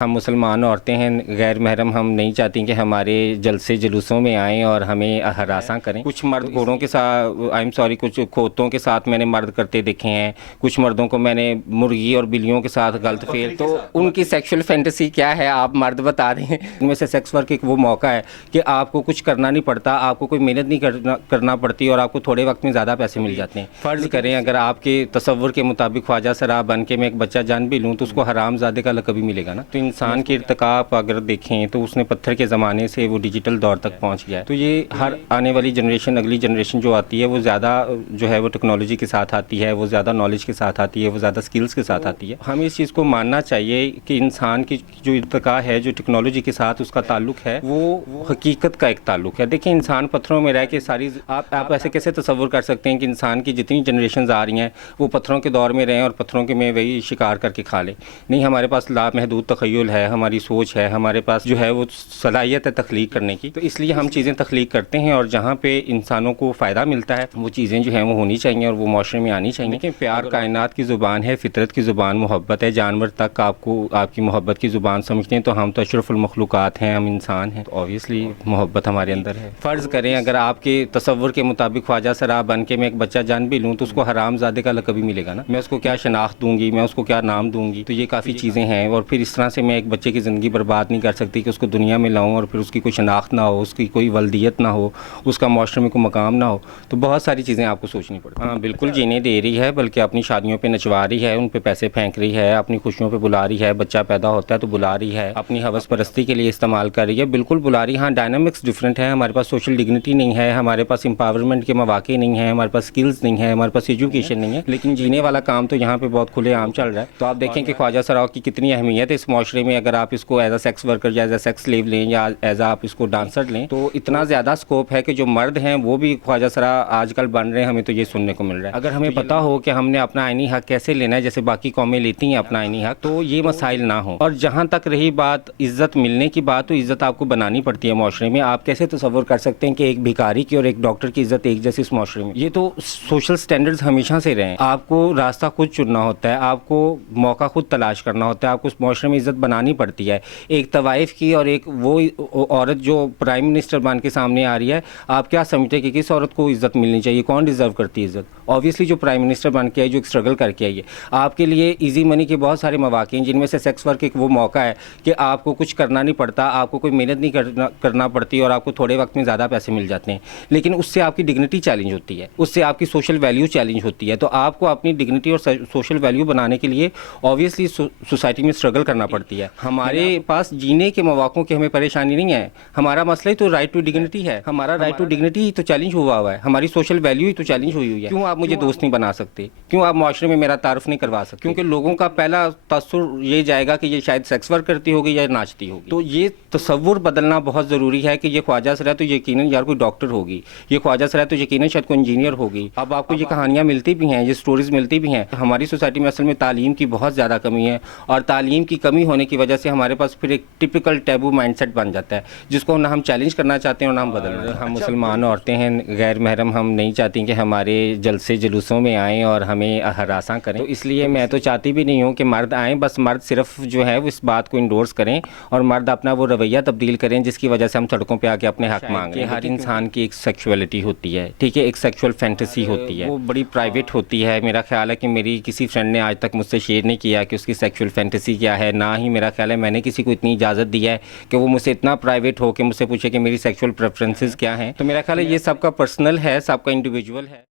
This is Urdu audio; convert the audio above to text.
ہم مسلمان عورتیں ہیں، غیر محرم ہم نہیں چاہتی کہ ہمارے جلسے جلوسوں میں آئیں اور ہمیں ہراساں کریں۔ کچھ مرد گھوڑوں کے ساتھ کچھ کھوتوں کے ساتھ میں نے مرد کرتے دیکھے ہیں، کچھ مردوں کو میں نے مرغی اور بلیوں کے ساتھ غلط فعل، تو ان کی سیکشول فینٹیسی کیا ہے آپ مرد بتا رہے ہیں۔ ان میں سے سیکس ورک ایک وہ موقع ہے کہ آپ کو کچھ کرنا نہیں پڑتا، آپ کو کوئی محنت نہیں کرنا پڑتی اور آپ کو تھوڑے وقت میں زیادہ پیسے مل جاتے ہیں۔ فرض کریں اگر آپ کے تصور کے مطابق خواجہ سرا بن کے میں ایک بچہ جان بھی لوں تو اس کو حرام زادے کا لقب ہی ملے گا نا۔ تو انسان کی ارتقاء اگر دیکھیں تو اس نے پتھر کے زمانے سے وہ ڈیجیٹل دور تک پہنچ گیا ہے، تو یہ ہر آنے والی جنریشن، اگلی جنریشن جو آتی ہے وہ زیادہ جو ہے وہ ٹیکنالوجی کے ساتھ آتی ہے، وہ زیادہ نالج کے ساتھ آتی ہے، وہ زیادہ سکلز کے ساتھ آتی ہے۔ ہمیں اس چیز کو ماننا چاہیے کہ انسان کی جو ارتقاء ہے، جو ٹیکنالوجی کے ساتھ اس کا تعلق ہے، وہ حقیقت کا ایک تعلق ہے۔ دیکھیں انسان پتھروں میں رہ کے ساری آپ ایسے کیسے تصور کر سکتے ہیں کہ انسان کی جتنی جنریشنز آ رہی ہیں وہ پتھروں کے دور میں رہیں اور پتھروں کے میں وہی شکار کر کے کھا لیں؟ نہیں، ہمارے پاس لامحدود تخیل ہے، ہماری سوچ ہے، ہمارے پاس جو ہے وہ صلاحیت ہے تخلیق کرنے کی، تو اس لیے ہم چیزیں تخلیق کرتے ہیں اور جہاں پہ انسانوں کو فائدہ ملتا ہے وہ چیزیں جو ہیں وہ ہونی چاہیے اور وہ معاشرے میں آنی چاہیے۔ کہ پیار کائنات کی زبان ہے، فطرت کی زبان محبت ہے، جانور تک آپ کی محبت کی زبان سمجھتے ہیں، تو ہم تو اشرف المخلوقات ہیں، ہم انسان ہیں، تو obviously محبت ہمارے اندر ہے۔ فرض کریں اگر آپ کے تصور کے مطابق خواجہ سرا بن کے میں ایک بچہ جان بھی لوں تو اس کو حرام زادے کا لقب ہی ملے گا نا۔ میں اس کو کیا شناخت دوں گی، میں اس کو کیا نام دوں گی، تو یہ کافی چیزیں ہیں، اور پھر اس طرح سے میں ایک بچے کی زندگی برباد نہیں کر سکتی کہ اس کو دنیا میں لاؤں اور پھر اس کی کوئی شناخت نہ ہو، اس کی کوئی ولدیت نہ ہو، اس کا معاشرے میں کوئی مقام نہ ہو، تو بہت ساری چیزیں آپ کو سوچنی پڑتی ہیں۔ ہاں بالکل جینے دے رہی ہے، بلکہ اپنی شادیوں پہ نچوا رہی ہے، ان پہ پیسے پھینک رہی ہے، اپنی خوشیوں پہ بلا رہی ہے، بچہ پیدا ہوتا ہے تو بلا رہی ہے، اپنی ہوس پرستی کے لیے استعمال کر رہی ہے، بالکل بلا رہی ہے۔ ہاں ڈائنامکس ڈفرینٹ ہے، ہمارے پاس سوشل ڈگنیٹی نہیں ہے، ہمارے پاس امپاورمنٹ کے مواقع نہیں ہیں، ہمارے پاس سکلز نہیں ہیں، ہمارے پاس ایجوکیشن نہیں ہے، لیکن جینے والا کام تو یہاں پہ بہت کھلے عام چل رہا ہے۔ تو آپ دیکھیں کہ خواجہ سراؤ کی کتنی اہمیت ہے اس معاشرے میں، اگر آپ اس کو ایز اے سیکس ورکر یا ایز اے سیکس سلیو لیں یا ایز آپ اس کو ڈانسر لیں، تو اتنا زیادہ سکوپ ہے کہ جو مرد ہیں وہ بھی خواجہ سرا آج کل بن رہے ہیں، ہمیں تو یہ سننے کو مل رہا ہے۔ اگر ہمیں پتہ ہو کہ ہم نے اپنا آئینی حق کیسے لینا ہے جیسے باقی قومیں لیتی ہیں اپنا آئینی حق، تو یہ مسائل نہ ہوں۔ اور جہاں تک رہی بات عزت ملنے کی بات، تو عزت آپ کو بنانی پڑتی ہے معاشرے میں۔ آپ کیسے تصور کر سکتے ہیں کہ ایک بھکاری کی اور ایک ڈاکٹر کی عزت ایک جیسی اس معاشرے میں؟ یہ تو سوشل سٹینڈرڈز ہمیشہ سے رہے ہیں، آپ کو راستہ خود چننا ہوتا ہے، آپ کو موقع خود تلاش کرنا ہوتا ہے، آپ کو اس معاشرے میں عزت بنانی پڑتی ہے۔ ایک طوائف کی اور ایک وہ عورت جو پرائم منسٹر بن کے سامنے آ رہی ہے، آپ کیا سمجھتے ہیں کہ کس عورت کو عزت ملنی چاہیے، کون ڈیزرو کرتی ہے عزت؟ obviously جو پرائم منسٹر بن کے آئی، جو اسٹرگل کر کے آئی ہے۔ آپ کے لیے ایزی منی کے بہت سارے مواقع ہیں، جن میں سے سیکس ورک ایک وہ موقع ہے کہ آپ کو کچھ کرنا نہیں پڑتا، آپ کو کوئی محنت نہیں کرنا پڑتی اور آپ کو تھوڑے وقت میں زیادہ پیسے مل جاتے ہیں، لیکن اس سے آپ کی ڈگنیٹی چیلنج ہوتی ہے، اس سے آپ کی سوشل ویلیو چیلنج ہوتی ہے۔ تو آپ کو اپنی ڈگنیٹی اور سوشل ویلیو بنانے کے لیے obviously سوسائٹی میں اسٹرگل کرنا پڑتی ہے۔ ہمارے پاس جینے کے مواقعوں کی ہمیں پریشانی نہیں ہے، ہمارا مسئلہ ہی تو رائٹ ٹو ڈگنیٹی ہے، ہمارا رائٹ ٹو ڈگنیٹی ہی تو چیلنج ہوا ہے، ہماری سوشل ویلیو ہی تو چیلنج ہوئی ہے۔ کیوں آپ مجھے دوست نہیں بنا سکتے؟ کیوں آپ معاشرے میں میرا تعارف نہیں کروا سکتے؟ کیونکہ لوگوں کا پہلا تصور یہ جائے گا کہ یہ شاید سیکس ورک کرتی ہوگی یا ناچتی ہوگی۔ تو یہ تصور بدلنا بہت ضروری ہے کہ یہ خواجہ سرا تو یقیناً یار کوئی ڈاکٹر ہوگی، یہ خواجہ سرا تو یقیناً شاید کوئی انجینئر ہوگی۔ اب آپ کو یہ کہانیاں ملتی بھی ہیں، یہ سٹوریز ملتی بھی ہیں۔ ہماری سوسائٹی میں اصل میں تعلیم کی بہت زیادہ کمی ہے، اور تعلیم کی کمی ہونے کی وجہ سے ہمارے پاس پھر ایک ٹپیکل ٹیبو مائنڈ سیٹ بن جاتا ہے، جس کو نہ ہم چیلنج کرنا چاہتے ہیں اور نہ ہم بدلنا چاہتے ہیں۔ ہم مسلمان عورتیں ہیں، غیر محرم ہم نہیں چاہتی کہ ہمارے جلسے جلوسوں میں آئیں اور ہمیں ہراساں کریں، تو اس لیے میں تو چاہتی بھی نہیں ہوں کہ مرد آئیں، بس مرد صرف جو ہے وہ اس بات کو انڈورس کریں اور مرد اپنا وہ رویہ تبدیل کریں جس کی وجہ سے ہم سڑکوں پہ آ کے اپنے حق مانگیں۔ ہر انسان کی ایک سیکشولیٹی ہوتی ہے، ٹھیک ہے، ایک سیکشول فینٹیسی ہوتی ہے، وہ بڑی پرائیویٹ ہوتی ہے۔ میرا خیال ہے کہ میری کسی فرینڈ نے آج تک مجھ سے شیئر نہیں کیا کہ اس کی سیکشول فینٹیسی کیا ہے، نہ ہی میرا خیال ہے میں نے کسی کو اتنی اجازت دی ہے کہ وہ مجھ سے اتنا پرائیویٹ ہو کے مجھ سے پوچھے کہ میری سیکشول پریفرنسز کیا ہیں۔ تو میرا خیال ہے یہ سب کا پرسنل ہے، سب کا انڈیویجول ہے۔